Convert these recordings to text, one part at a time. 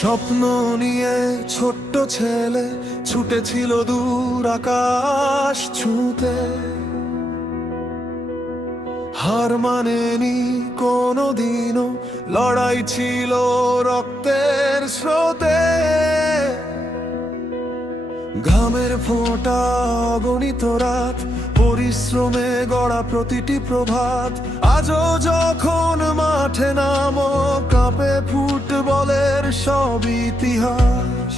স্বপ্ন নিয়ে ছোট্ট ছেলে ছুটেছিল দূর আকাশ ছুঁতে। হার মানেনি কোনোদিনও, লড়াই ছিল রক্তের স্রোতে। ঘামের ফোঁটা অগণিত রাত, পরিশ্রমে গড়া প্রতিটি প্রভাত। আজও যখন মাঠে নামো, কাঁপে ফুটবলের সব ইতিহাস।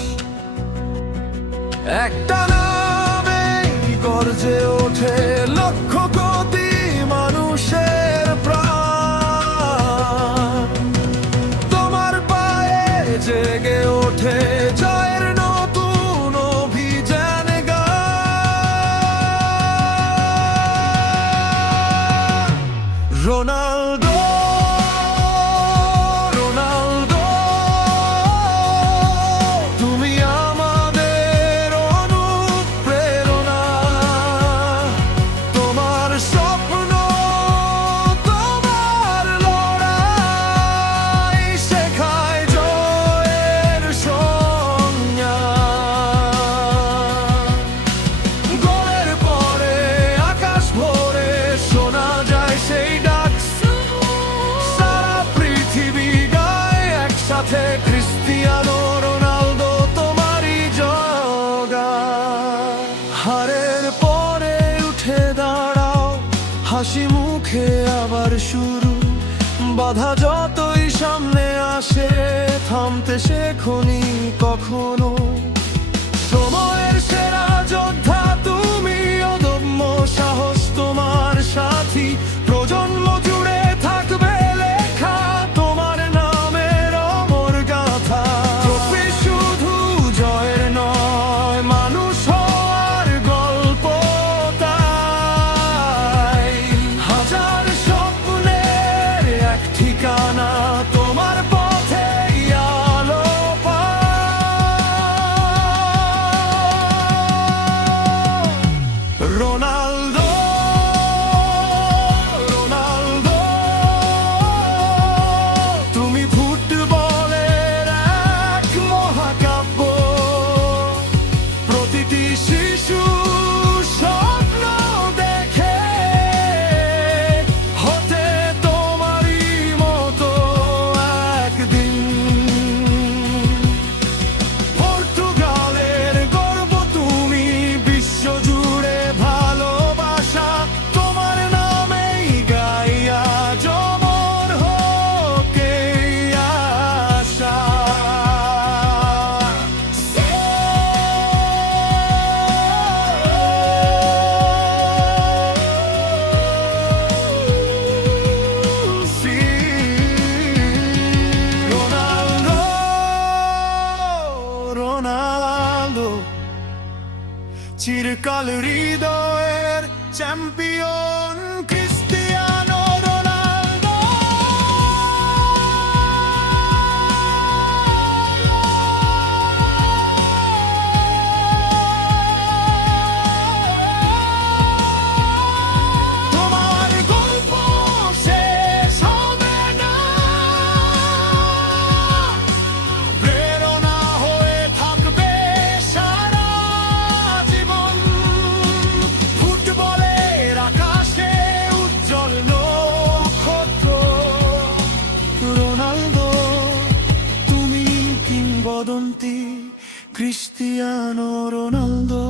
একটা নামেই গর্জে ওঠে লক্ষ কোটি মানুষের প্রাণ। তোমার পায়ে জেগে ওঠে জয়ের নতুন অভিযান গান। রোনাল্ডো, রোনাল্ডো, তুমি আমাদের অনুপ্রেরণা। তোমার স্বপ্ন, তোমার লড়াই শেখায় জয়ের সংজ্ঞা। গোলের পরে আকাশ ভরে শোনা যায় সেই ডাক। সারা পৃথিবী গায় একসাথে ক্রিস্টিয়ানো রোনালদো তোমারই জয়গান। হারের পরে উঠে দাঁড়াও, হাসি মুখে আবার শুরু। বাধা যতই সামনে আসে, থামতে শেখোনি কখনো। সময়ের সেরা যোদ্ধা তুমি, অদম্য সাহস তোমার সাথী। প্রজন্ম জুড়ে থাকবে লেখা তোমার নামের অমর গাথা। ট্রফি শুধু জয়ের নয়, মানুষ হওয়ার গল্প তাই। হাজার স্বপ্নের এক ঠিকানা, তোমার পথে আলো পায়। রোনালদো, রোনালদো, তুমি ফুটবলের এক মহাকাব্য। প্রতিটি শিশু স্বপ্ন দেখে হতে তোমারই মতো একদিন। পর্তুগালের গর্ব তুমি, বিশ্বজুড়ে ভালোবাসা তোমার নামেই গাইয়া জমর হোক এই আশা। রোনালদো, রোনালদো, চিরকাল হৃদয়ের চ্যাম্পিয়ন ক্রিস্টিয়ানো রোনালদো। তোমার গল্প শেষ হবে না, প্রেরণা হয়ে থাকবে সারা জীবন। ফুটবলের আকাশে উজ্জ্বল নক্ষত্র। রোনালদো, তুমি কিংবদন্তি, ক্রিস্টিয়ানো রোনালদো।